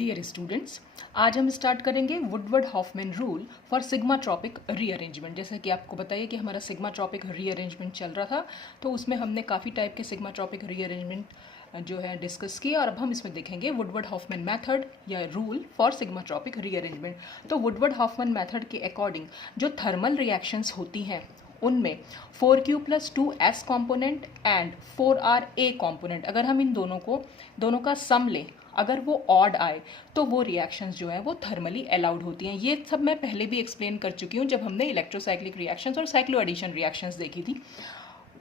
Dear students, आज हम start करेंगे Woodward Hoffmann rule for sigmatropic rearrangement. जैसे कि आपको बताइए कि हमारा सिग्माट्रॉपिक रीअरेंजमेंट चल रहा था, तो उसमें हमने काफ़ी टाइप के सिग्माट्रॉपिक रीअरेंजमेंट जो है डिस्कस किए, और अब हम इसमें देखेंगे वुडवर्ड हॉफमैन मेथड या रूल फॉर सिग्माट्रॉपिक रीअरेंजमेंट। तो वुडवर्ड हॉफमैन मेथड के अकॉर्डिंग जो थर्मल रिएक्शंस होती हैं उनमें 4Q+2S component and 4RA component, अगर हम इन दोनों का सम लें, अगर वो ऑड आए तो वो रिएक्शंस जो है वो थर्मली अलाउड होती हैं। ये सब मैं पहले भी एक्सप्लेन कर चुकी हूँ जब हमने इलेक्ट्रोसाइक्लिक रिएक्शंस और साइक्लो एडिशन रिएक्शंस देखी थी।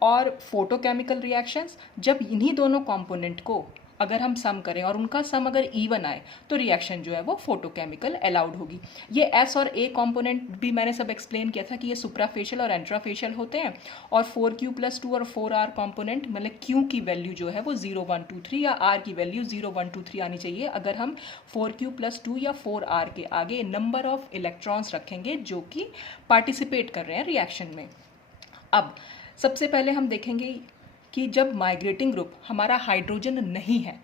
और फोटोकेमिकल रिएक्शंस, जब इन्हीं दोनों कंपोनेंट को अगर हम सम करें और उनका सम अगर इवन आए तो रिएक्शन जो है वो फोटोकेमिकल अलाउड होगी। ये एस और ए कंपोनेंट भी मैंने सब एक्सप्लेन किया था कि ये सुप्राफेशियल और एंट्राफेशियल होते हैं। और 4Q+2 और 4R कंपोनेंट, मतलब Q की वैल्यू जो है वो 0 1 2 3 या R की वैल्यू 0 1 2 3 आनी चाहिए अगर हम 4Q+2 या 4R के आगे नंबर ऑफ इलेक्ट्रॉन्स रखेंगे जो कि पार्टिसिपेट कर रहे हैं रिएक्शन में। अब सबसे पहले हम देखेंगे कि जब माइग्रेटिंग ग्रुप हमारा हाइड्रोजन नहीं है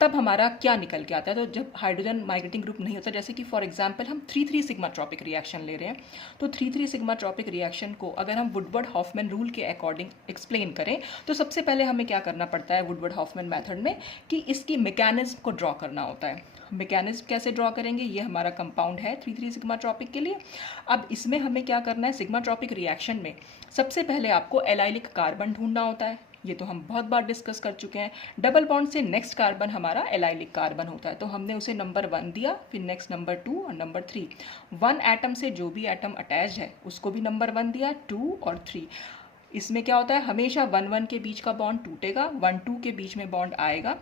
तब हमारा क्या निकल के आता है। तो जब हाइड्रोजन माइग्रेटिंग ग्रुप नहीं होता, जैसे कि फॉर एग्जांपल हम 3,3 सिग्माट्रॉपिक रिएक्शन ले रहे हैं, तो 3,3 सिग्माट्रॉपिक रिएक्शन को अगर हम वुडवर्ड हॉफमैन रूल के अकॉर्डिंग एक्सप्लेन करें तो सबसे पहले हमें क्या करना पड़ता है वुडवर्ड हॉफमैन मेथड में कि इसकी मैकेनिज्म को ड्रॉ करना होता है। मैकेनिज्म कैसे ड्रॉ करेंगे, ये हमारा कंपाउंड है 3,3 सिग्माट्रॉपिक के लिए। अब इसमें हमें क्या करना है, सिग्माट्रॉपिक रिएक्शन में सबसे पहले आपको एलाइलिक कार्बन ढूंढना होता है। ये तो हम बहुत बार डिस्कस कर चुके हैं। डबल बॉन्ड से नेक्स्ट कार्बन हमारा एलाइलिक कार्बन होता है, तो हमने उसे नंबर 1 दिया, फिर नेक्स्ट नंबर 2 और नंबर 3। 1 एटम से जो भी एटम अटैच है उसको भी नंबर 1 दिया, 2 और 3। इसमें क्या होता है, हमेशा 1 1 के बीच का बॉन्ड टूटेगा, 1 2 के बीच में बॉन्ड आएगा,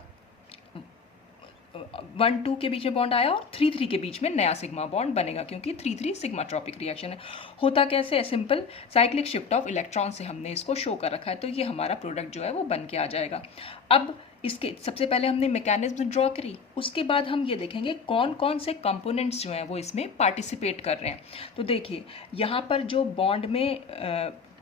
1 2 के बीच में बॉन्ड आया और 3 3 के बीच में नया सिग्मा बॉन्ड बनेगा, क्योंकि 3 3 सिग्माट्रॉपिक रिएक्शन है। होता कैसे है, simple cyclic shift of electron से हमने इसको शो कर रखा है, तो ये हमारा प्रोडक्ट जो है वो बन के आ जाएगा। अब इसके सबसे पहले हमने मैकेनिज्म ड्रॉ करी, उसके बाद हम ये देखेंगे कौन कौन से कंपोनेंट्स जो हैं वो इसमें पार्टिसिपेट कर रहे हैं। तो देखिए यहाँ पर जो बॉन्ड में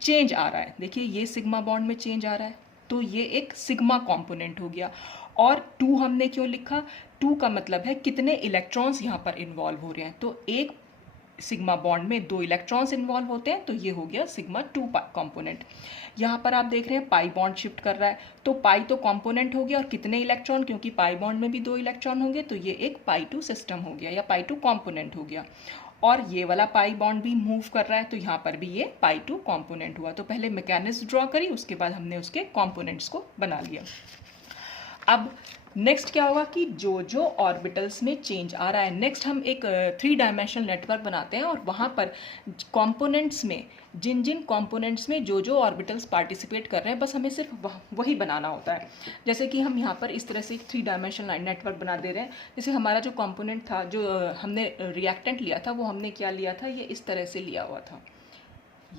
चेंज आ रहा है, देखिए ये सिग्मा बॉन्ड में चेंज आ रहा है, तो ये एक सिग्मा कंपोनेंट हो गया। और 2 हमने क्यों लिखा, 2 का मतलब है कितने इलेक्ट्रॉन्स यहाँ पर इन्वॉल्व हो रहे हैं, तो एक सिग्मा बॉन्ड में 2 इलेक्ट्रॉन्स इन्वॉल्व होते हैं, तो ये हो गया सिग्मा 2 कंपोनेंट। यहाँ पर आप देख रहे हैं पाई बॉन्ड शिफ्ट कर रहा है, तो पाई तो कंपोनेंट हो गया और कितने इलेक्ट्रॉन, क्योंकि पाई बॉन्ड में भी 2 इलेक्ट्रॉन होंगे, तो ये एक पाई 2 सिस्टम हो गया या पाई 2 कंपोनेंट हो गया। और ये वाला पाई बॉन्ड भी मूव कर रहा है, तो यहाँ पर भी ये पाई 2 कंपोनेंट हुआ। तो पहले मैकेनिज्म ड्रॉ करी, उसके बाद हमने उसके कंपोनेंट्स को बना लिया। अब नेक्स्ट क्या होगा कि जो जो ऑर्बिटल्स में चेंज आ रहा है, नेक्स्ट हम एक 3 डायमेंशनल नेटवर्क बनाते हैं और वहाँ पर कंपोनेंट्स में जिन जिन कंपोनेंट्स में जो जो ऑर्बिटल्स पार्टिसिपेट कर रहे हैं, बस हमें सिर्फ वही बनाना होता है। जैसे कि हम यहाँ पर इस तरह से एक 3 डायमेंशनल नेटवर्क बना दे रहे हैं। जैसे हमारा जो कंपोनेंट था, जो हमने रिएक्टेंट लिया था, वो हमने क्या लिया था, ये इस तरह से लिया हुआ था,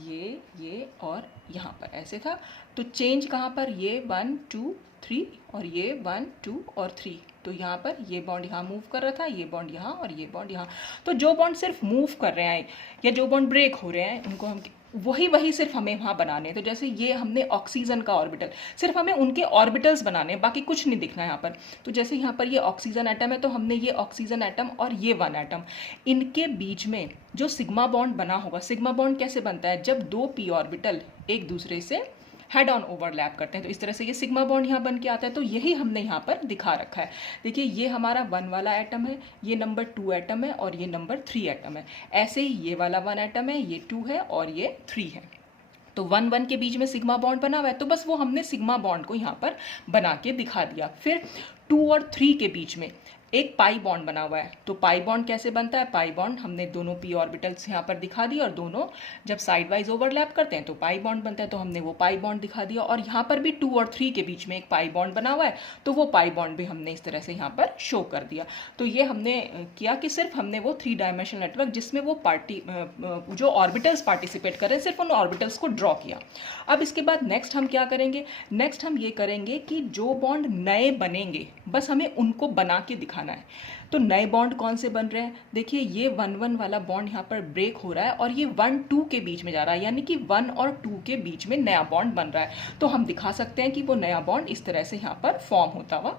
ये और यहाँ पर ऐसे था। तो चेंज कहाँ पर, ये 1 2 3 और ये 1 2 और 3, तो यहाँ पर ये बॉन्ड यहाँ मूव कर रहा था, ये बॉन्ड यहाँ और ये बॉन्ड यहाँ। तो जो बॉन्ड सिर्फ मूव कर रहे हैं या जो बॉन्ड ब्रेक हो रहे हैं, उनको हम वही सिर्फ हमें वहाँ बनाने हैं। तो जैसे ये हमने ऑक्सीजन का ऑर्बिटल, सिर्फ हमें उनके ऑर्बिटल्स बनाने हैं, बाकी कुछ नहीं दिखना है यहाँ पर। तो जैसे यहाँ पर ये ऑक्सीजन एटम है, तो हमने ये ऑक्सीजन एटम और ये 1 एटम, इनके बीच में जो सिग्मा बॉन्ड बना होगा, सिग्मा बॉन्ड कैसे बनता है, जब 2 p ऑर्बिटल एक दूसरे से हेड ऑन ओवरलैप करते हैं, तो इस तरह से ये सिग्मा बॉन्ड यहाँ बन के आता है। तो यही हमने यहाँ पर दिखा रखा है। देखिए ये हमारा 1 वाला एटम है, ये नंबर 2 एटम है और ये नंबर 3 एटम है। ऐसे ही ये वाला 1 एटम है, ये 2 है और ये 3 है। तो 1 1 के बीच में सिग्मा बॉन्ड बना हुआ है, तो बस वो हमने सिग्मा बॉन्ड को यहाँ पर बना के दिखा दिया। फिर 2 और 3 के बीच में एक पाई बॉन्ड बना हुआ है, तो पाई बॉन्ड कैसे बनता है, पाई बॉन्ड हमने दोनों p ऑर्बिटल्स यहाँ पर दिखा दिया, और दोनों जब साइड वाइज ओवरलैप करते हैं तो पाई बॉन्ड बनता है, तो हमने वो पाई बॉन्ड दिखा दिया। और यहाँ पर भी 2 और 3 के बीच में एक पाई बॉन्ड बना हुआ है, तो वो पाई बॉन्ड भी हमने इस तरह से यहाँ पर शो कर दिया। तो ये हमने किया कि सिर्फ हमने वो 3 डायमेंशनल नेटवर्क जिसमें वो जो ऑर्बिटल्स पार्टिसिपेट कर रहे हैं, सिर्फ उन ऑर्बिटल्स को ड्रॉ किया। अब इसके बाद नेक्स्ट हम क्या करेंगे, नेक्स्ट हम ये करेंगे कि जो बॉन्ड नए बनेंगे बस हमें उनको बना के दिखाना है। तो नए बॉन्ड कौन से बन रहे हैं, देखिए ये 1 1 वाला बॉन्ड यहाँ पर ब्रेक हो रहा है और ये 1 2 के बीच में जा रहा है, यानी कि 1 और 2 के बीच में नया बॉन्ड बन रहा है। तो हम दिखा सकते हैं कि वो नया बॉन्ड इस तरह से यहाँ पर फॉर्म होता हुआ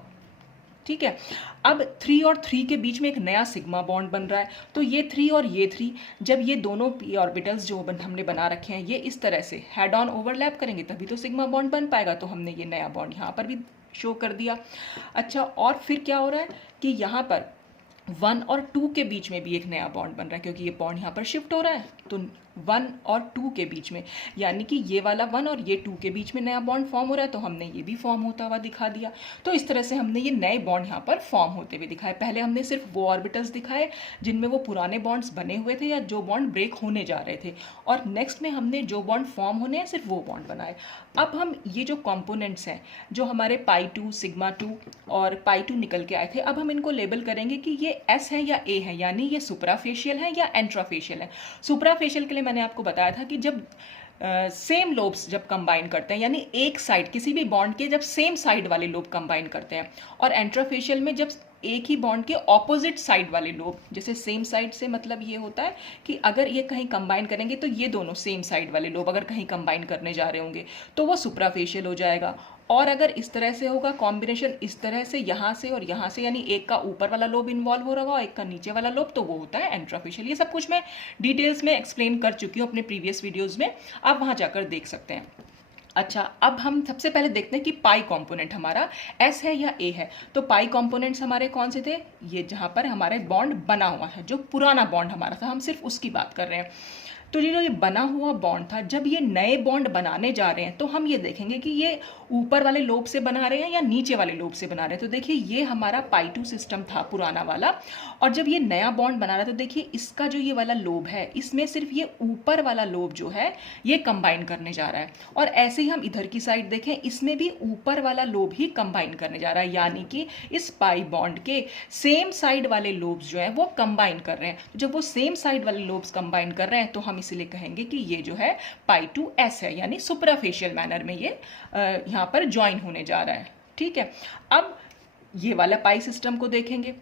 ठीक है। अब 3 और 3 के बीच में एक नया सिग्मा बॉन्ड बन रहा है, तो ये 3 और ये 3 जब ये दोनों p ऑर्बिटल्स जो हमने बना रखे हैं ये इस तरह से हेड ऑन ओवरलैप करेंगे तभी तो सिग्मा बॉन्ड बन पाएगा, तो हमने ये नया बॉन्ड यहाँ पर भी शो कर दिया। अच्छा, और फिर क्या हो रहा है कि यहाँ पर 1 और 2 के बीच में भी एक नया बॉन्ड बन रहा है, क्योंकि ये बॉन्ड यहाँ पर शिफ्ट हो रहा है, तो 1 और 2 के बीच में, यानी कि ये वाला 1 और ये 2 के बीच में नया बॉन्ड फॉर्म हो रहा है, तो हमने ये भी फॉर्म होता हुआ दिखा दिया। तो इस तरह से हमने ये नए बॉन्ड यहाँ पर फॉर्म होते हुए दिखाए। पहले हमने सिर्फ वो ऑर्बिटल्स दिखाए जिनमें वो पुराने बॉन्ड्स बने हुए थे या जो बॉन्ड ब्रेक होने जा रहे थे, और नेक्स्ट में हमने जो बॉन्ड फॉर्म होने हैं सिर्फ वो बॉन्ड बनाए। अब हम ये जो कॉम्पोनेंट्स हैं जो हमारे π2, σ2 और π2 निकल के आए थे, अब हम इनको लेबल करेंगे कि ये S है या A है, यानी ये सुप्राफेशियल है या एंट्राफेशियल है। सुप्राफेशियल के लिए मैंने आपको बताया था कि जब सेम लोब्स जब कंबाइन करते हैं, यानी एक साइड किसी भी बॉन्ड के जब सेम साइड वाले लोब कंबाइन करते हैं, और एंट्राफेशियल में जब एक ही बॉन्ड के ऑपोजिट साइड वाले लोब, जैसे सेम साइड से मतलब ये होता है कि अगर ये कहीं कंबाइन करेंगे तो ये दोनों सेम साइड वाले लोब अगर कहीं कंबाइन करने जा रहे होंगे तो वो सुप्राफेशियल हो जाएगा। और अगर इस तरह से होगा कॉम्बिनेशन, इस तरह से यहाँ से और यहाँ से, यानी एक का ऊपर वाला लोब इन्वॉल्व हो रहा होगा, एक का नीचे वाला लोब, तो वो होता है एंट्राफेशियल। ये सब कुछ मैं डिटेल्स में एक्सप्लेन कर चुकी हूँ अपने प्रीवियस वीडियोज़ में, आप वहाँ जाकर देख सकते हैं। अच्छा, अब हम सबसे पहले देखते हैं कि पाई कंपोनेंट हमारा S है या A है। तो पाई कंपोनेंट्स हमारे कौन से थे, ये जहाँ पर हमारे बॉन्ड बना हुआ है, जो पुराना बॉन्ड हमारा था, हम सिर्फ उसकी बात कर रहे हैं। तो ये जो ये बना हुआ बॉन्ड था, जब ये नए बॉन्ड बनाने जा रहे हैं तो हम ये देखेंगे कि ये ऊपर वाले लोब से बना रहे हैं या नीचे वाले लोब से बना रहे हैं। तो देखिए ये हमारा π2 सिस्टम था पुराना वाला, और जब ये नया बॉन्ड बना रहा है तो देखिए इसका जो ये वाला लोब है इसमें सिर्फ ये ऊपर वाला लोब जो है ये कंबाइन करने जा रहा है, और ऐसे ही हम इधर की साइड देखें, इसमें भी ऊपर वाला लोब ही कंबाइन करने जा रहा है, यानी कि इस पाई बॉन्ड के सेम साइड वाले लोब्स जो है वो कंबाइन कर रहे हैं। तो जब वो सेम साइड वाले लोब्स कंबाइन कर रहे हैं तो हम इसलिए कहेंगे कि ये जो है π2S है, यानी सुपराफेशियल मैनर में ये यहाँ पर ज्वाइन होने जा रहा है। ठीक है, अब ये वाला पाई सिस्टम को देखेंगे।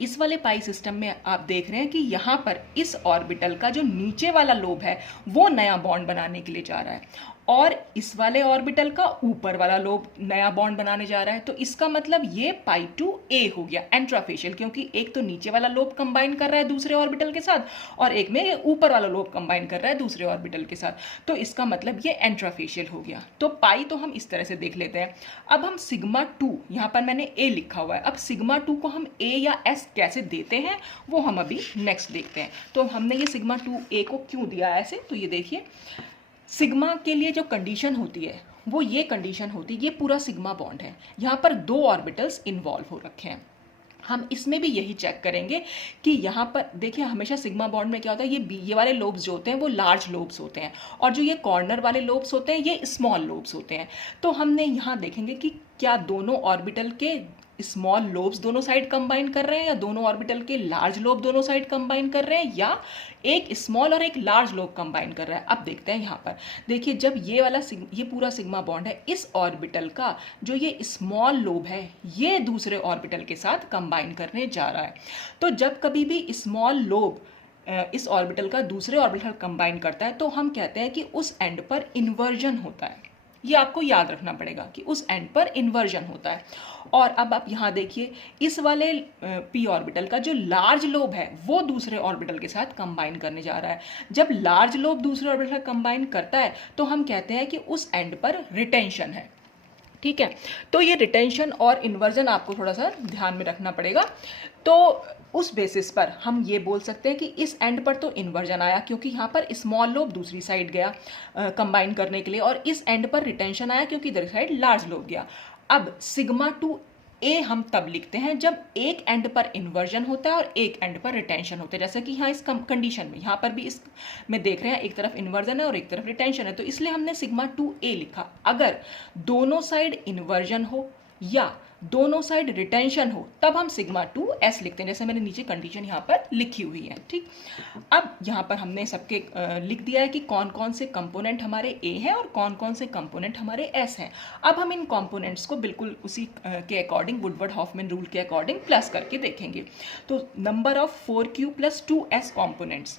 इस वाले पाई सिस्टम में आप देख रहे हैं कि यहाँ पर इस ऑर्बिटल का जो नीचे वाला लोब है वो नया बॉन्ड बनाने के लिए जा रहा है, और इस वाले ऑर्बिटल का ऊपर वाला लोब नया बॉन्ड बनाने जा रहा है। तो इसका मतलब ये π2A हो गया एंट्राफेशियल, क्योंकि एक तो नीचे वाला लोब कंबाइन कर रहा है दूसरे ऑर्बिटल के साथ, और एक में ये ऊपर वाला लोब कंबाइन कर रहा है दूसरे ऑर्बिटल के साथ, तो इसका मतलब ये एंट्राफेशियल हो गया। तो पाई तो हम इस तरह से देख लेते हैं। अब हम σ2, यहाँ पर मैंने A लिखा हुआ है, अब σ2 को हम A या S कैसे देते हैं वो हम अभी नेक्स्ट देखते हैं। तो हमने ये σ2A को क्यों दिया ऐसे, तो ये देखिए सिग्मा के लिए जो कंडीशन होती है वो ये कंडीशन होती है, ये पूरा सिग्मा बॉन्ड है, यहाँ पर 2 ऑर्बिटल्स इन्वॉल्व हो रखे हैं। हम इसमें भी यही चेक करेंगे कि यहाँ पर देखिए हमेशा सिग्मा बॉन्ड में क्या होता है, ये वाले लोब्स जो होते हैं वो लार्ज लोब्स होते हैं, और जो ये कॉर्नर वाले लोब्स होते हैं ये स्मॉल लोब्स होते हैं। तो हमने यहाँ देखेंगे कि क्या दोनों ऑर्बिटल के स्मॉल लोब्स दोनों साइड कंबाइन कर रहे हैं, या दोनों ऑर्बिटल के लार्ज लोब दोनों साइड कंबाइन कर रहे हैं, या एक स्मॉल और एक लार्ज लोब कंबाइन कर रहा है। अब देखते हैं यहाँ पर देखिए, जब ये पूरा सिग्मा बॉन्ड है, इस ऑर्बिटल का जो ये स्मॉल लोब है ये दूसरे ऑर्बिटल के साथ कंबाइन करने जा रहा है। तो जब कभी भी स्मॉल लोब इस ऑर्बिटल का दूसरे ऑर्बिटल कंबाइन करता है तो हम कहते हैं कि उस एंड पर इन्वर्जन होता है। ये आपको याद रखना पड़ेगा कि उस एंड पर इन्वर्जन होता है। और अब आप यहाँ देखिए इस वाले p ऑर्बिटल का जो लार्ज लोब है वो दूसरे ऑर्बिटल के साथ कंबाइन करने जा रहा है। जब लार्ज लोब दूसरे ऑर्बिटल कंबाइन करता है तो हम कहते हैं कि उस एंड पर रिटेंशन है। ठीक है, तो ये रिटेंशन और इन्वर्जन आपको थोड़ा सा ध्यान में रखना पड़ेगा। तो उस बेसिस पर हम ये बोल सकते हैं कि इस एंड पर तो इन्वर्जन आया क्योंकि यहाँ पर स्मॉल लोब दूसरी साइड गया कंबाइन करने के लिए, और इस एंड पर रिटेंशन आया क्योंकि इधर साइड लार्ज लोब गया। अब σ2A हम तब लिखते हैं जब एक एंड पर इन्वर्जन होता है और एक एंड पर रिटेंशन होता है, जैसे कि यहाँ इस कंडीशन में यहाँ पर भी इस में देख रहे हैं एक तरफ इन्वर्जन है और एक तरफ रिटेंशन है, तो इसलिए हमने σ2A लिखा। अगर दोनों साइड इन्वर्जन हो या दोनों साइड रिटेंशन हो तब हम σ2S लिखते हैं, जैसे मैंने नीचे कंडीशन यहाँ पर लिखी हुई है। ठीक, अब यहाँ पर हमने सबके लिख दिया है कि कौन कौन से कंपोनेंट हमारे A हैं और कौन कौन से कंपोनेंट हमारे S हैं। अब हम इन कंपोनेंट्स को बिल्कुल उसी के अकॉर्डिंग वुडवर्ड हॉफमैन रूल के अकॉर्डिंग प्लस करके देखेंगे। तो number of 4Q + 2S components,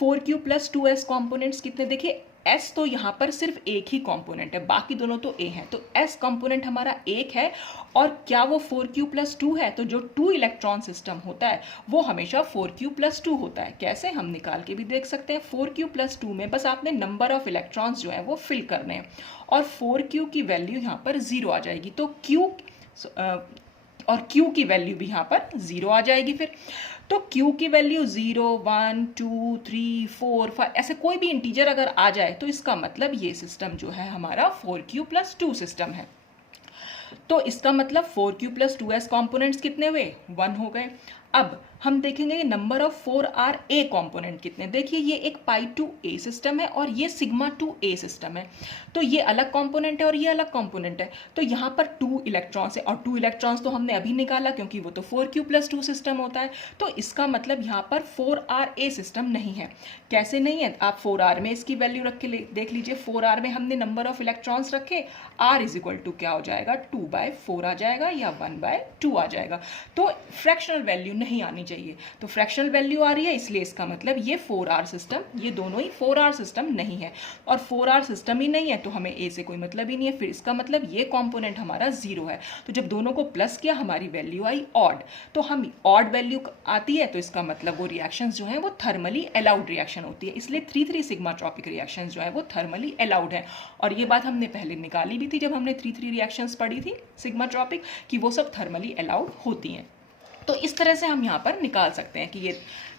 4Q + 2S components कितने, देखिए S तो यहाँ पर सिर्फ एक ही कंपोनेंट है, बाकी दोनों तो A हैं, तो S कंपोनेंट हमारा एक है। और क्या वो 4q+2 है? तो जो 2 इलेक्ट्रॉन सिस्टम होता है वो हमेशा 4q+2 होता है। कैसे? हम निकाल के भी देख सकते हैं। 4q+2 में बस आपने नंबर ऑफ इलेक्ट्रॉन्स जो है वो फिल करने हैं, और 4q की वैल्यू यहाँ पर 0 आ जाएगी, तो q और q की वैल्यू भी यहाँ पर 0 आ जाएगी। फिर तो q की वैल्यू 0, 1, 2, 3, 4, 5 ऐसे कोई भी इंटीजर अगर आ जाए तो इसका मतलब ये सिस्टम जो है हमारा 4q+2 सिस्टम है। तो इसका मतलब 4q+2s कॉम्पोनेंट्स कितने हुए? 1 हो गए। अब हम देखेंगे नंबर ऑफ 4r कॉम्पोनेंट कितने। देखिए ये एक π2a सिस्टम है और ये σ2a सिस्टम है, तो ये अलग कॉम्पोनेंट है और ये अलग कॉम्पोनेंट है। तो यहाँ पर 2 इलेक्ट्रॉन्स है, और 2 इलेक्ट्रॉन्स तो हमने अभी निकाला क्योंकि वो तो 4q+2 सिस्टम होता है। तो इसका मतलब यहाँ पर 4ra सिस्टम नहीं है। कैसे नहीं है? आप 4r में इसकी वैल्यू रख के देख लीजिए। 4r में हमने नंबर ऑफ इलेक्ट्रॉन्स रखे, r इज इक्वल टू क्या हो जाएगा? 2/4 आ जाएगा या 1/2 आ जाएगा। तो फ्रैक्शनल वैल्यू नहीं आनी चाहिए, तो फ्रैक्शनल वैल्यू आ रही है, इसलिए इसका मतलब ये 4r सिस्टम, ये दोनों ही 4r सिस्टम नहीं है। और 4r सिस्टम ही नहीं है तो हमें a से कोई मतलब ही नहीं है, फिर इसका मतलब ये कंपोनेंट हमारा 0 है। तो जब दोनों को प्लस किया हमारी वैल्यू आई ऑड, तो हम ऑड वैल्यू आती है तो इसका मतलब वो रिएक्शंस जो हैं वो थर्मली अलाउड रिएक्शन होती है, इसलिए 3,3 सिग्माट्रोपिक रिएक्शंस जो है वो थर्मली अलाउड है। और ये बात हमने पहले निकाली भी थी जब हमने 3,3 रिएक्शंस पढ़ी थी सिग्माट्रोपिक, कि वो सब थर्मली अलाउड होती हैं। तो इस तरह से हम यहाँ पर निकाल सकते हैं कि ये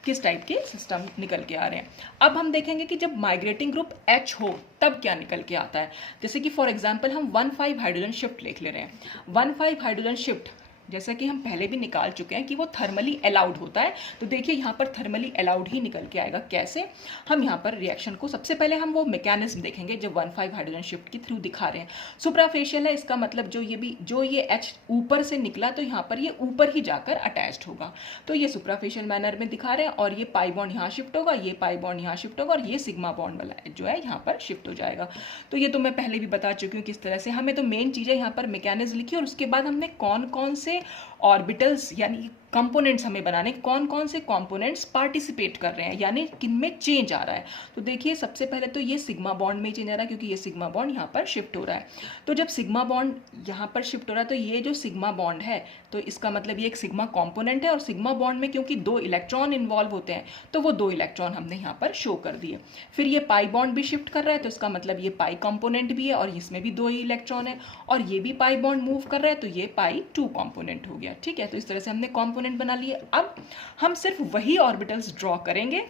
किस टाइप के सिस्टम निकल के आ रहे हैं। अब हम देखेंगे कि जब माइग्रेटिंग ग्रुप H हो तब क्या निकल के आता है। जैसे कि फॉर एग्जांपल हम 1,5 हाइड्रोजन शिफ्ट लिख ले रहे हैं। 1,5 हाइड्रोजन शिफ्ट जैसा कि हम पहले भी निकाल चुके हैं कि वो थर्मली अलाउड होता है, तो देखिए यहाँ पर थर्मली अलाउड ही निकल के आएगा। कैसे? हम यहाँ पर रिएक्शन को सबसे पहले हम वो मैकेनिज्म देखेंगे जब 1,5 हाइड्रोजन शिफ्ट के थ्रू दिखा रहे हैं। सुप्राफेशियल है, इसका मतलब जो ये H ऊपर से निकला तो यहाँ पर ये ऊपर ही जाकर अटैच्ड होगा, तो ये सुप्राफेशियल मैनर में दिखा रहे हैं। और ये पाई बॉन्ड यहाँ शिफ्ट होगा, ये पाई बॉन्ड यहाँ शिफ्ट होगा, और ये सिग्मा बॉन्ड वाला जो है यहाँ पर शिफ्ट हो जाएगा। तो ये तो मैं पहले भी बता चुकी हूँ किस तरह से। हमें तो मेन चीज़ें यहाँ पर मैकेनिज्म लिखी, और उसके बाद हमने कौन कौन से ऑर्बिटल्स यानी कंपोनेंट्स हमें बनाने, कौन कौन से कंपोनेंट्स पार्टिसिपेट कर रहे हैं यानी किन में चेंज आ रहा है। तो देखिए सबसे पहले तो ये सिग्मा बॉन्ड में चेंज आ रहा है क्योंकि ये सिग्मा बॉन्ड यहाँ पर शिफ्ट हो रहा है। तो जब सिग्मा बॉन्ड यहाँ पर शिफ्ट हो रहा है तो ये जो सिग्मा बॉन्ड है तो इसका मतलब ये एक सिग्मा कंपोनेंट है, और सिग्मा बॉन्ड में क्योंकि 2 इलेक्ट्रॉन इन्वॉल्व होते हैं तो वो 2 इलेक्ट्रॉन हमने यहाँ पर शो कर दिए। फिर ये पाई बॉन्ड भी शिफ्ट कर रहा है तो इसका मतलब ये पाई कंपोनेंट भी है और इसमें भी 2 ही इलेक्ट्रॉन है, और ये भी पाई बॉन्ड मूव कर रहा है तो ये पाई 2 कंपोनेंट हो गया। ठीक है, तो इस तरह से हमने कंपोनेंट बना लिए। अब हम सिर्फ वही ऑर्बिटल्स ड्रॉ करेंगे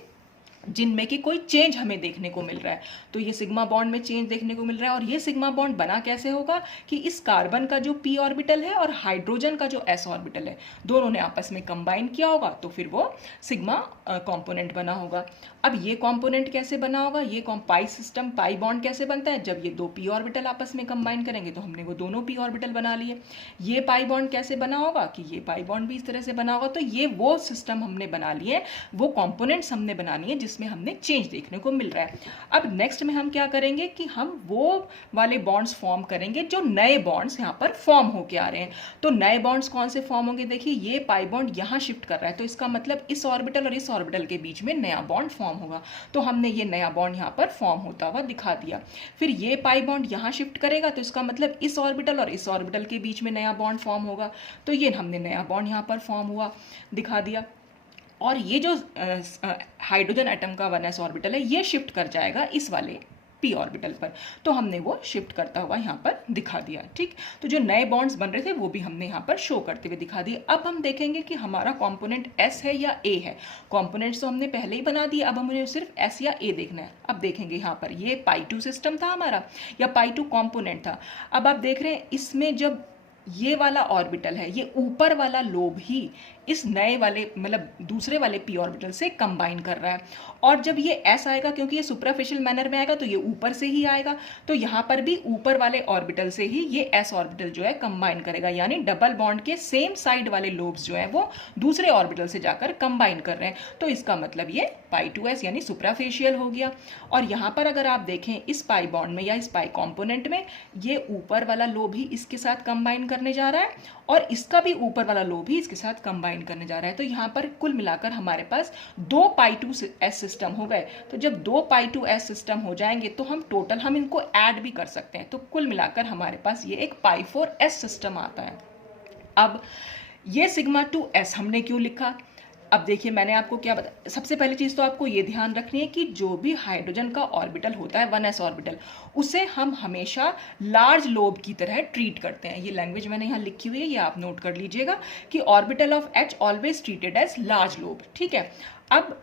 जिनमें कि कोई चेंज हमें देखने को मिल रहा है। तो ये सिग्मा बॉन्ड में चेंज देखने को मिल रहा है, और ये सिग्मा बॉन्ड बना कैसे होगा कि इस कार्बन का जो p ऑर्बिटल है और हाइड्रोजन का जो s ऑर्बिटल है दोनों ने आपस में कंबाइन किया होगा, तो फिर वो सिग्मा कंपोनेंट बना होगा। अब ये कंपोनेंट कैसे बना होगा? ये पाई सिस्टम, पाई बॉन्ड कैसे बनता है? जब ये 2 p ऑर्बिटल आपस में कंबाइन करेंगे तो हमने वो दोनों p ऑर्बिटल बना लिए। ये पाई बॉन्ड कैसे बना होगा कि ये पाई बॉन्ड भी इस तरह से बना होगा। तो ये वो सिस्टम हमने बना लिए, वो कंपोनेंट्स हमने बना लिए जिसमें हमने चेंज देखने को मिल रहा है। अब नेक्स्ट में हम क्या करेंगे कि हम वो वाले बॉन्ड्स फॉर्म करेंगे जो नए बॉन्ड्स यहाँ पर फॉर्म होके आ रहे हैं। तो नए बॉन्ड्स कौन से फॉर्म होंगे? देखिए ये पाई बॉन्ड यहाँ शिफ्ट कर रहा है तो इसका मतलब इस ऑर्बिटल और इस ऑर्बिटल के बीच में नया बॉन्ड फॉर्म होगा, तो हमने ये नया बॉन्ड यहाँ पर फॉर्म होता हुआ दिखा दिया। फिर ये पाई बॉन्ड यहाँ शिफ्ट करेगा तो इसका मतलब इस ऑर्बिटल और इस ऑर्बिटल के बीच में नया बॉन्ड फॉर्म होगा, तो ये हमने नया बॉन्ड यहाँ पर फॉर्म हुआ दिखा दिया। और ये जो हाइड्रोजन एटम का 1s ऑर्बिटल है ये शिफ्ट कर जाएगा इस वाले p ऑर्बिटल पर, तो हमने वो शिफ्ट करता हुआ यहाँ पर दिखा दिया। ठीक, तो जो नए बॉन्ड्स बन रहे थे वो भी हमने यहाँ पर शो करते हुए दिखा दिए। अब हम देखेंगे कि हमारा कंपोनेंट s है या a है। कंपोनेंट्स तो हमने पहले ही बना दिए, अब हमें सिर्फ s या a देखना है। अब देखेंगे यहाँ पर ये π2 सिस्टम था हमारा या π2 कंपोनेंट था। अब आप देख रहे हैं इसमें जब ये वाला ऑर्बिटल है ये ऊपर वाला लोब ही इस नए वाले मतलब दूसरे वाले p ऑर्बिटल से कंबाइन कर रहा है, और जब ये s आएगा क्योंकि ये सुपरफिशियल मैनर में आएगा तो ये ऊपर से ही आएगा, तो यहाँ पर भी ऊपर वाले ऑर्बिटल से ही ये s ऑर्बिटल जो है कंबाइन करेगा, यानी डबल बॉन्ड के सेम साइड वाले लोब्स जो है वो दूसरे ऑर्बिटल से जाकर कंबाइन कर रहे हैं, तो इसका मतलब ये π2s यानी सुपराफेशियल हो गया। और यहाँ पर अगर आप देखें इस पाई बॉन्ड में या इस पाई कॉम्पोनेंट में ये ऊपर वाला लोब ही इसके साथ कंबाइन करने जा रहा है और इसका भी ऊपर वाला लोब भी इसके साथ कंबाइन करने जा रहा है। तो यहाँ पर कुल मिलाकर हमारे पास 2π2s सिस्टम हो गए। तो जब 2π2s सिस्टम हो जाएंगे तो हम इनको ऐड भी कर सकते हैं। तो कुल मिलाकर हमारे पास ये एक π4s सिस्टम आता है। अब ये सिग्मा 2s हमने क्यों लिखा? अब देखिए मैंने आपको क्या बताया, सबसे पहली चीज़ तो आपको ये ध्यान रखनी है कि जो भी हाइड्रोजन का ऑर्बिटल होता है 1s ऑर्बिटल, उसे हम हमेशा लार्ज लोब की तरह ट्रीट करते हैं। ये लैंग्वेज मैंने यहाँ लिखी हुई है, ये आप नोट कर लीजिएगा कि orbital of H always treated as large lobe. ठीक है, अब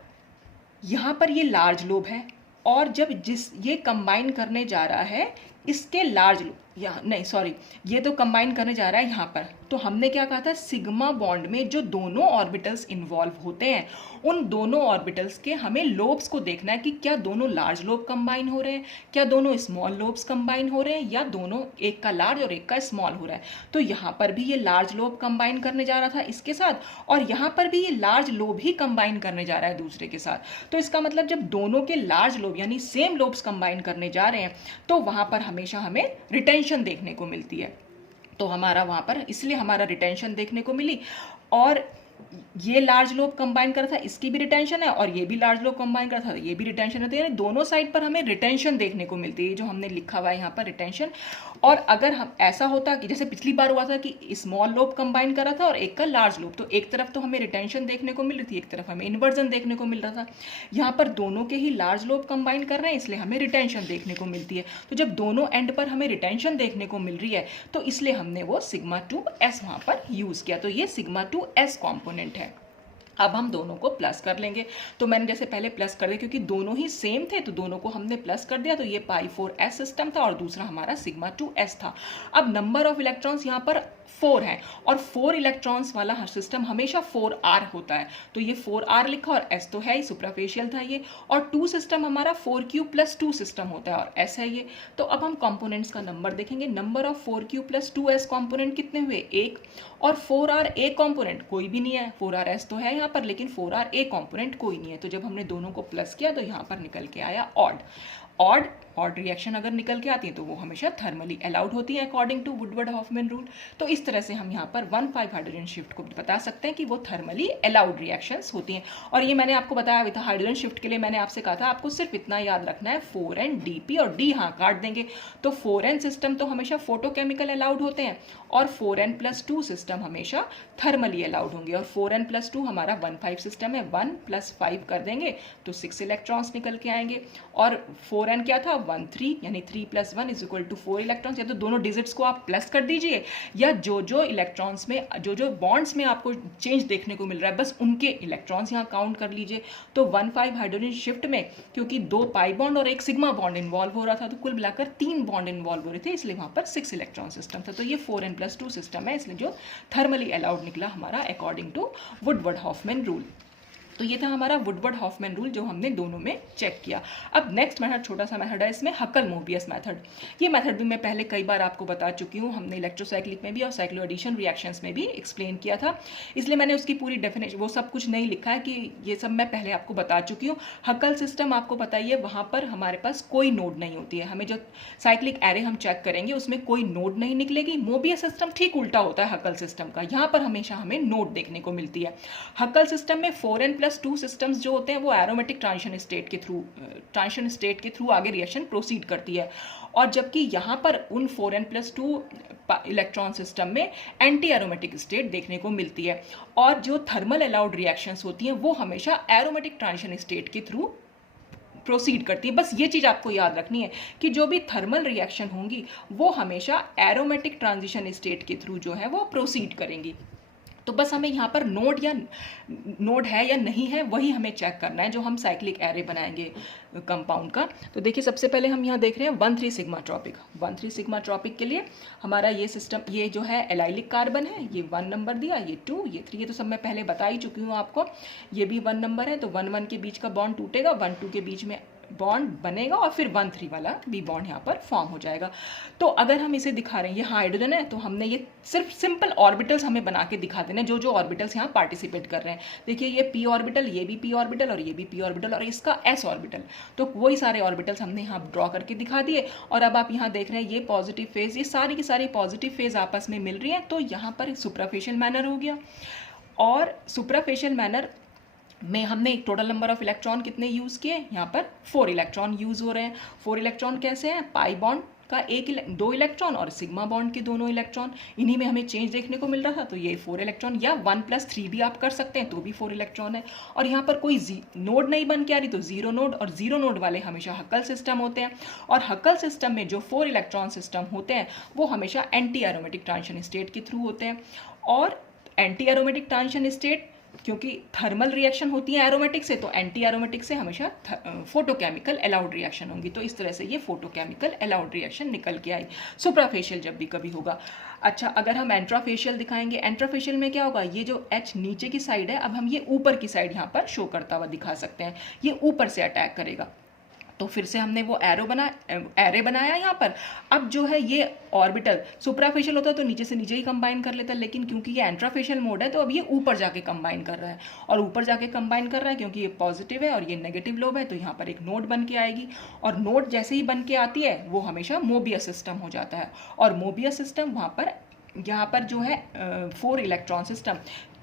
यहाँ पर ये लार्ज लोब है और जब ये कंबाइन करने जा रहा है इसके लार्ज लोब, या नहीं सॉरी, ये तो कंबाइन करने जा रहा है यहाँ पर। तो हमने क्या कहा था, सिग्मा बॉन्ड में जो दोनों ऑर्बिटल्स इन्वॉल्व होते हैं उन दोनों ऑर्बिटल्स के हमें लोब्स को देखना है कि क्या दोनों लार्ज लोब कंबाइन हो रहे हैं, क्या दोनों स्मॉल लोब्स कंबाइन हो रहे हैं, या दोनों एक का लार्ज और एक का स्मॉल हो रहा है। तो यहाँ पर भी ये लार्ज लोब कंबाइन करने जा रहा था इसके साथ, और यहाँ पर भी ये लार्ज लोब ही कंबाइन करने जा रहा है दूसरे के साथ। तो इसका मतलब जब दोनों के लार्ज लोब यानी सेम लोब्स कंबाइन करने जा रहे हैं तो वहाँ पर हमेशा हमें रिटेंशन देखने को मिलती है। तो हमारा वहाँ पर इसलिए हमारा रिटेंशन देखने को मिली, और ये लार्ज लोब कंबाइन कर रहा था, इसकी भी रिटेंशन है, और ये भी लार्ज लोब कंबाइन कर रहा था, ये भी रिटेंशन है। तो यानी दोनों साइड पर हमें रिटेंशन देखने को मिलती है, जो हमने लिखा हुआ है यहाँ पर रिटेंशन। और अगर हम ऐसा होता कि जैसे पिछली बार हुआ था कि स्मॉल लोब कंबाइन कर रहा था और एक का लार्ज लोब, तो एक तरफ तो हमें रिटेंशन देखने को मिल रही थी, एक तरफ हमें इन्वर्जन देखने को मिल रहा था। यहाँ पर दोनों के ही लार्ज लोब कंबाइन कर रहे हैं इसलिए हमें रिटेंशन देखने को मिलती है। तो जब दोनों एंड पर हमें रिटेंशन देखने को मिल रही है तो इसलिए हमने वो सिग्मा 2s वहाँ पर यूज़ किया। तो ये सिग्मा 2s कॉम्पोनेंट है। अब हम दोनों को प्लस कर लेंगे। तो मैंने जैसे पहले प्लस कर दिया क्योंकि दोनों ही सेम थे तो दोनों को हमने प्लस कर दिया। तो ये π4s सिस्टम था और दूसरा हमारा सिग्मा 2s था। अब नंबर ऑफ इलेक्ट्रॉन्स यहाँ पर 4 है और 4 इलेक्ट्रॉन्स वाला हर सिस्टम हमेशा 4r होता है। तो ये 4r लिखा और s तो है ही, सुपरफिशियल था ये। और 2 सिस्टम हमारा 4q+2 सिस्टम होता है और s है ये। तो अब हम कंपोनेंट्स का नंबर देखेंगे। नंबर ऑफ 4q+2s कंपोनेंट कितने हुए? 1। और 4ra कंपोनेंट कोई भी नहीं है, 4rs तो है यहाँ पर लेकिन 4ra कंपोनेंट कोई नहीं है। तो जब हमने दोनों को प्लस किया तो यहाँ पर निकल के आया ऑड रिएक्शन अगर निकल के आती है तो वो हमेशा थर्मली अलाउड होती है according to Woodward Hoffmann rule. तो इस तरह से हम यहाँ पर 1,5 हाइड्रोजन शिफ्ट को बता सकते हैं कि वो थर्मली अलाउड रिएक्शंस होती हैं। और ये मैंने आपको बताया भी था, हाइड्रोजन शिफ्ट के लिए मैंने आपसे कहा था आपको सिर्फ इतना याद रखना है 4n-dp और d हाँ काट देंगे। तो 4n सिस्टम तो हमेशा फोटोकेमिकल अलाउड होते हैं और 4n+2 सिस्टम हमेशा थर्मली अलाउड होंगे। और 4n+2 हमारा 1,5 सिस्टम है, 1 + 5 कर देंगे तो 6 इलेक्ट्रॉन्स निकल के आएंगे। और 4n क्या था? 1,3 यानी 3 + 1 = 4 इलेक्ट्रॉन्स। या तो दोनों डिजिट्स को आप प्लस कर दीजिए या जो इलेक्ट्रॉन्स में जो बॉन्ड्स में आपको चेंज देखने को मिल रहा है बस उनके इलेक्ट्रॉन्स यहाँ काउंट कर लीजिए। तो 1,5 हाइड्रोजन शिफ्ट में क्योंकि 2 पाई बॉन्ड और एक सिग्मा बॉन्ड इन्वॉल्व हो रहा था तो कुल मिलाकर 3 बॉन्ड इन्वॉल्व हो रहे थे, इसलिए वहाँ पर 6 इलेक्ट्रॉन सिस्टम था। तो ये 4n+2 सिस्टम है, इसलिए जो थर्मली अलाउड निकला हमारा according to Woodward Hoffmann rule. तो ये था हमारा वुडवर्ड हॉफमैन रूल जो हमने दोनों में चेक किया। अब नेक्स्ट मेथड छोटा सा मेथड है इसमें, हकल मोबियस मेथड। ये मेथड भी मैं पहले कई बार आपको बता चुकी हूँ, हमने इलेक्ट्रोसाइक्लिक में भी और साइक्लो एडिशन रिएक्शंस में भी एक्सप्लेन किया था, इसलिए मैंने उसकी पूरी डेफिनेशन वो सब कुछ नहीं लिखा है कि ये सब मैं पहले आपको बता चुकी हूँ। हकल सिस्टम आपको बताइए वहाँ पर हमारे पास कोई नोड नहीं होती है, हमें जो साइक्लिक एरे हम चेक करेंगे उसमें कोई नोड नहीं निकलेगी। मोबियस सिस्टम ठीक उल्टा होता है हकल सिस्टम का, यहाँ पर हमेशा हमें नोड देखने को मिलती है। हकल सिस्टम में 4n+2 सिस्टम्स जो होते हैं वो एरोमेटिक ट्रांजिशन स्टेट के थ्रू आगे रिएक्शन प्रोसीड करती है, और जबकि यहाँ पर उन 4n+2 इलेक्ट्रॉन सिस्टम में एंटी एरोमेटिक स्टेट देखने को मिलती है। और जो थर्मल अलाउड रिएक्शंस होती हैं वो हमेशा एरोमेटिक ट्रांजिशन स्टेट के थ्रू प्रोसीड करती है। बस ये चीज़ आपको याद रखनी है कि जो भी थर्मल रिएक्शन होंगी वो हमेशा एरोमेटिक ट्रांजिशन स्टेट के थ्रू जो है वो प्रोसीड करेंगी। तो बस हमें यहाँ पर नोड है या नहीं है वही हमें चेक करना है जो हम साइक्लिक एरे बनाएंगे कंपाउंड का। तो देखिए सबसे पहले हम यहाँ देख रहे हैं 1,3 सिग्मा ट्रॉपिक। 1,3 सिग्मा ट्रॉपिक के लिए हमारा ये सिस्टम, ये जो है एलाइलिक कार्बन है, ये 1 नंबर दिया, ये 2, ये 3, ये तो सब मैं पहले बता ही चुकी हूँ आपको। ये भी 1 नंबर है तो 1,1 के बीच का बॉन्ड टूटेगा, 1,2 के बीच में बॉन्ड बनेगा और फिर 1,3 वाला बी बॉन्ड यहाँ पर फॉर्म हो जाएगा। तो अगर हम इसे दिखा रहे हैं ये हाइड्रोजन है, तो हमने ये सिर्फ सिंपल ऑर्बिटल्स हमें बना के दिखा देना, जो जो ऑर्बिटल्स यहाँ पार्टिसिपेट कर रहे हैं। देखिए ये पी ऑर्बिटल, ये भी पी ऑर्बिटल और ये भी पी ऑर्बिटल और इसका एस ऑर्बिटल, तो वही सारे ऑर्बिटल्स हमने यहाँ ड्रॉ करके दिखा दिए। और अब आप यहाँ देख रहे हैं ये पॉजिटिव फेज, ये सारी की सारी पॉजिटिव फेज आपस में मिल रही हैं, तो यहाँ पर सुप्राफेशियल मैनर हो गया। और सुप्राफेशियल मैनर में हमने एक टोटल नंबर ऑफ इलेक्ट्रॉन कितने यूज़ किए, यहाँ पर 4 इलेक्ट्रॉन यूज़ हो रहे हैं। 4 इलेक्ट्रॉन कैसे हैं, पाई बॉन्ड का 2 इलेक्ट्रॉन और सिग्मा बॉन्ड के दोनों इलेक्ट्रॉन, इन्हीं में हमें चेंज देखने को मिल रहा था, तो ये 4 इलेक्ट्रॉन, या 1+3 भी आप कर सकते हैं तो भी 4 इलेक्ट्रॉन है। और यहाँ पर कोई नोड नहीं बन के आ रही, तो जीरो नोड, और जीरो नोड वाले हमेशा हक्कल सिस्टम होते हैं। और हक्कल सिस्टम में जो 4 इलेक्ट्रॉन सिस्टम होते हैं वो हमेशा एंटी एरोमेटिक ट्रांजिशन स्टेट के थ्रू होते हैं। और एंटी एरोमेटिक ट्रांजिशन स्टेट क्योंकि थर्मल रिएक्शन होती है एरोमेटिक से, तो एंटी एरोमेटिक से हमेशा फोटोकेमिकल अलाउड रिएक्शन होंगी, तो इस तरह से ये फोटोकेमिकल अलाउड रिएक्शन निकल के आई सुप्राफेशियल जब भी कभी होगा। अच्छा, अगर हम एंट्राफेशियल दिखाएंगे, एंट्राफेशियल में क्या होगा, ये जो H नीचे की साइड है, अब हम ये ऊपर की साइड यहाँ पर शो करता हुआ दिखा सकते हैं, ये ऊपर से अटैक करेगा। तो फिर से हमने वो एरे बनाया यहाँ पर। अब जो है ये ऑर्बिटल सुप्राफेशियल होता है तो नीचे से नीचे ही कंबाइन कर लेता है, लेकिन क्योंकि ये एंट्राफेशियल मोड है तो अब ये ऊपर जाके कंबाइन कर रहा है, और ऊपर जाके कंबाइन कर रहा है क्योंकि ये पॉजिटिव है और ये नेगेटिव लोब है, तो यहाँ पर एक नोड बन के आएगी। और नोड जैसे ही बन के आती है वो हमेशा मोबियस सिस्टम हो जाता है। और मोबियस सिस्टम वहाँ पर, यहाँ पर जो है 4 इलेक्ट्रॉन सिस्टम,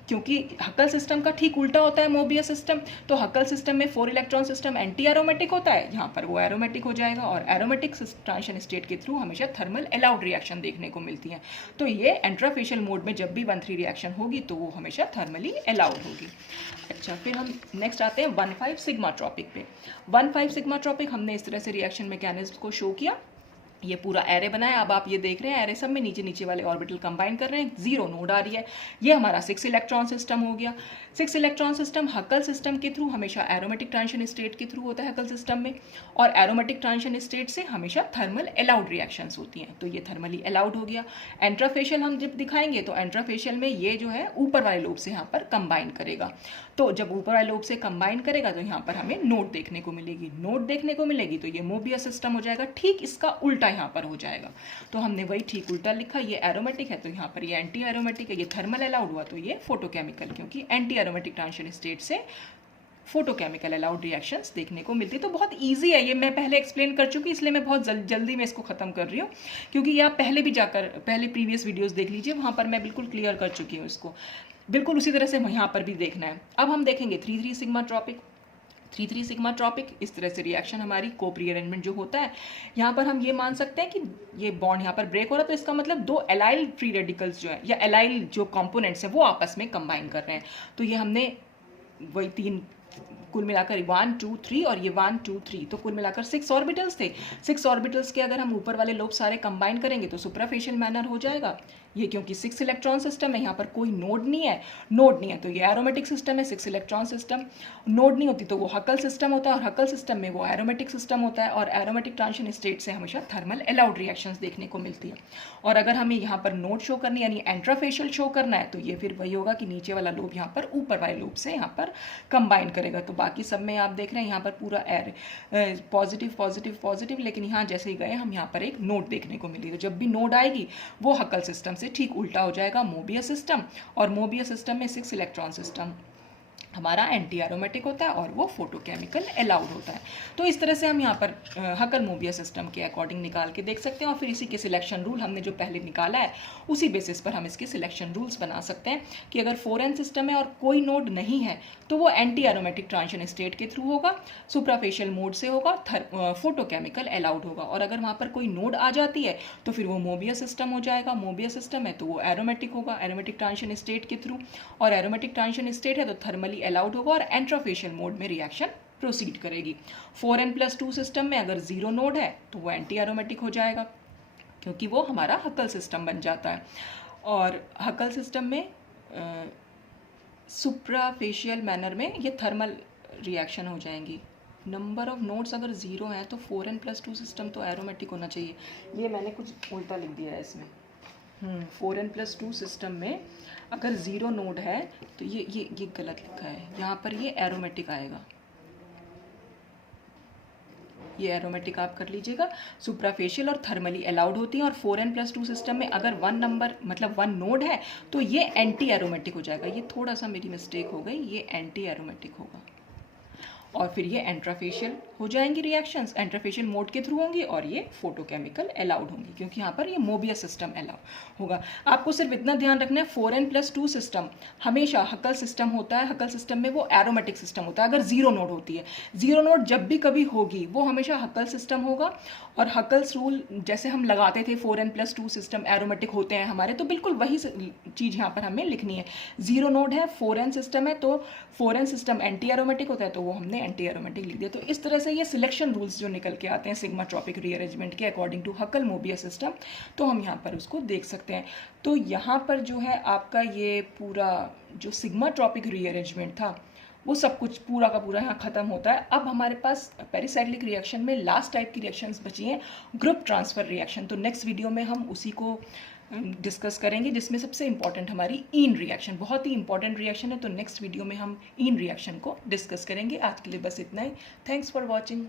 क्योंकि हक्कल सिस्टम का ठीक उल्टा होता है मोबियस सिस्टम, तो हक्कल सिस्टम में 4 इलेक्ट्रॉन सिस्टम एंटी एरोमेटिक होता है, यहाँ पर वो एरोमेटिक हो जाएगा। और एरोमेटिक ट्रांजिशन स्टेट के थ्रू हमेशा थर्मल अलाउड रिएक्शन देखने को मिलती है, तो ये एंट्राफेशियल मोड में जब भी 1,3 रिएक्शन होगी तो वो हमेशा थर्मली अलाउड होगी। अच्छा, फिर हम नेक्स्ट आते हैं 1,5 सिग्मा ट्रॉपिक पे। 1,5 सिग्मा ट्रॉपिक हमने इस तरह से रिएक्शन मैकेनिज्म को शो किया, ये पूरा एरे बनाया। अब आप ये देख रहे हैं एरे सब में नीचे नीचे वाले ऑर्बिटल कंबाइन कर रहे हैं, 0 नोड आ रही है। ये हमारा 6 इलेक्ट्रॉन सिस्टम हो गया। 6 इलेक्ट्रॉन सिस्टम हक्कल सिस्टम के थ्रू हमेशा एरोमेटिक ट्रांजिशन स्टेट के थ्रू होता है हक्कल सिस्टम में, और एरोमेटिक ट्रांजिशन स्टेट से हमेशा थर्मल अलाउड रिएक्शंस होती हैं, तो ये थर्मली अलाउड हो गया। एंट्राफेशियल हम जब दिखाएंगे तो एंट्राफेशियल में ये जो है ऊपर वाले लोब से यहाँ पर कंबाइन करेगा, तो जब ऊपर वाले लोब से कंबाइन करेगा तो यहाँ पर हमें नोड देखने को मिलेगी। नोड देखने को मिलेगी तो ये मोबियस सिस्टम हो जाएगा, ठीक इसका उल्टा यहाँ पर हो जाएगा, तो हमने वही ठीक उल्टा लिखा। ये एरोमेटिक है तो यहाँ पर ये एंटी एरोमेटिक है, ये थर्मल अलाउड हुआ तो ये फोटोकेमिकल, क्योंकि एंटी एरोमेटिक ट्रांजिशन स्टेट से फोटोकेमिकल अलाउड रिएक्शंस देखने को मिलती है। तो बहुत इजी है, ये मैं पहले एक्सप्लेन कर चुकी, इसलिए मैं बहुत जल्दी में इसको खत्म कर रही हूँ, क्योंकि ये आप पहले भी जाकर पहले प्रीवियस वीडियोस देख लीजिए, वहाँ पर मैं बिल्कुल क्लियर कर चुकी हूँ इसको। बिल्कुल उसी तरह से यहाँ पर भी देखना है। अब हम देखेंगे 3,3 सिग्मा ट्रॉपिक। 3,3 सिग्मा ट्रॉपिक इस तरह से रिएक्शन हमारी कोप रीअरेंजमेंट जो होता है, यहाँ पर हम ये मान सकते हैं कि ये बॉन्ड यहाँ पर ब्रेक हो रहा है, तो इसका मतलब 2 एलाइल फ्री रेडिकल्स जो है या एलाइल जो कंपोनेंट्स हैं वो आपस में कंबाइन कर रहे हैं। तो ये हमने वही 3 कुल मिलाकर 1 2 3 और ये 1 2 3, तो कुल मिलाकर 6 ऑर्बिटल्स थे। 6 ऑर्बिटल्स के अगर हम ऊपर वाले लोब सारे कंबाइन करेंगे तो सुप्राफेशियल मैनर हो जाएगा। ये क्योंकि 6 इलेक्ट्रॉन सिस्टम है, यहाँ पर कोई नोड नहीं है, तो ये एरोमेटिक सिस्टम है। 6 इलेक्ट्रॉन सिस्टम, नोड नहीं होती तो वो हक्कल सिस्टम होता है, और हक्कल सिस्टम में वो एरोमेटिक सिस्टम होता है, और एरोमेटिक ट्रांजिशन स्टेट से हमेशा थर्मल अलाउड रिएक्शंस देखने को मिलती है। और अगर हमें यहाँ पर नोड शो करनी यानी एंट्राफेशियल शो करना है, तो ये फिर वही होगा कि नीचे वाला लोब यहाँ पर ऊपर वाले लोब से यहाँ पर कंबाइन करेगा। तो बाकी सब में आप देख रहे हैं यहाँ पर पूरा पॉजिटिव पॉजिटिव पॉजिटिव, लेकिन यहाँ जैसे ही गए हम यहाँ पर एक नोड देखने को मिलेगा। जब भी नोड आएगी वो हक्कल सिस्टम से ठीक उल्टा हो जाएगा मोबियस सिस्टम, और मोबियस सिस्टम में 6 इलेक्ट्रॉन सिस्टम हमारा एंटी एरोमेटिक होता है और वो फोटोकेमिकल अलाउड होता है। तो इस तरह से हम यहाँ पर हक्कल मोबियस सिस्टम के अकॉर्डिंग निकाल के देख सकते हैं, और फिर इसी के सिलेक्शन रूल हमने जो पहले निकाला है उसी बेसिस पर हम इसके सिलेक्शन रूल्स बना सकते हैं कि अगर 4n सिस्टम है और कोई नोड नहीं है तो वो एंटी एरोमेटिक ट्रांजिशन स्टेट के थ्रू होगा, सुप्राफेशियल मोड से होगा, फोटोकेमिकल अलाउड होगा। और अगर वहाँ पर कोई नोड आ जाती है तो फिर वो मोबियस सिस्टम हो जाएगा। मोबियस सिस्टम है तो वो एरोमेटिक होगा, एरोमेटिक ट्रांजिशन स्टेट के थ्रू, और एरोमेटिक ट्रांजिशन स्टेट है तो थर्मली अलाउड होगा और एंट्राफेशियल मोड में रिएक्शन प्रोसीड करेगी। 4n+2 सिस्टम में अगर 0 नोड है तो वो एंटी एरोमेटिक हो जाएगा, क्योंकि वो हमारा हक्कल सिस्टम बन जाता है। और हक्कल सिस्टम में सुप्राफेशियल मैनर में ये थर्मल रिएक्शन हो जाएंगी। नंबर ऑफ नोड्स अगर 0 है तो 4n+2 सिस्टम तो एरोमेटिक होना चाहिए, ये मैंने कुछ उल्टा लिख दिया है इसमें। 4n+2 सिस्टम में अगर 0 नोड है तो ये गलत लिखा है, यहाँ पर ये एरोमेटिक आएगा। ये एरोमेटिक आप कर लीजिएगा। सुप्राफेशियल और थर्मली अलाउड होती हैं, और 4n+2 सिस्टम में अगर 1 नंबर मतलब 1 नोड है तो ये एंटी एरोमेटिक हो जाएगा। ये थोड़ा सा मेरी मिस्टेक हो गई, ये एंटी एरोमेटिक होगा। और फिर ये एंट्राफेशियल हो जाएंगी रिएक्शंस, एंट्राफेशियल मोड के थ्रू होंगी, और ये फोटोकेमिकल अलाउड होंगी क्योंकि यहाँ पर ये मोबियस सिस्टम अलाउ होगा। आपको सिर्फ इतना ध्यान रखना है, 4n+2 सिस्टम हमेशा हकल सिस्टम होता है। हकल सिस्टम में वो एरोमेटिक सिस्टम होता है। अगर जीरो नोड होती है, जीरो नोड जब भी कभी होगी वो हमेशा हकल सिस्टम होगा। और हकल्स रूल जैसे हम लगाते थे 4n+2 सिस्टम एरोमेटिक होते हैं हमारे, तो बिल्कुल वही चीज़ यहाँ पर हमें लिखनी है। जीरो नोड है, 4n सिस्टम है, तो 4n सिस्टम एंटी एरोमेटिक होता है, तो वो हमने एंटी एरोमेटिक लिख दिया। तो इस तरह से ये सिलेक्शन रूल्स जो निकल के आते हैं सिग्मा ट्रॉपिक रीअरेंजमेंट के अकॉर्डिंग टू हकल मोबियस सिस्टम, तो हम यहाँ पर उसको देख सकते हैं। तो यहाँ पर जो है आपका ये पूरा जो सिग्मा ट्रॉपिक रीअरेंजमेंट था वो सब कुछ पूरा का पूरा यहाँ ख़त्म होता है। अब हमारे पास पेरिसाइक्लिक रिएक्शन में लास्ट टाइप की रिएक्शंस बची हैं, ग्रुप ट्रांसफ़र रिएक्शन। तो नेक्स्ट वीडियो में हम उसी को डिस्कस करेंगे, जिसमें सबसे इंपॉर्टेंट हमारी ईन रिएक्शन, बहुत ही इंपॉर्टेंट रिएक्शन है। तो नेक्स्ट वीडियो में हम ईन रिएक्शन को डिस्कस करेंगे। आज के लिए बस इतना ही। Thanks for watching.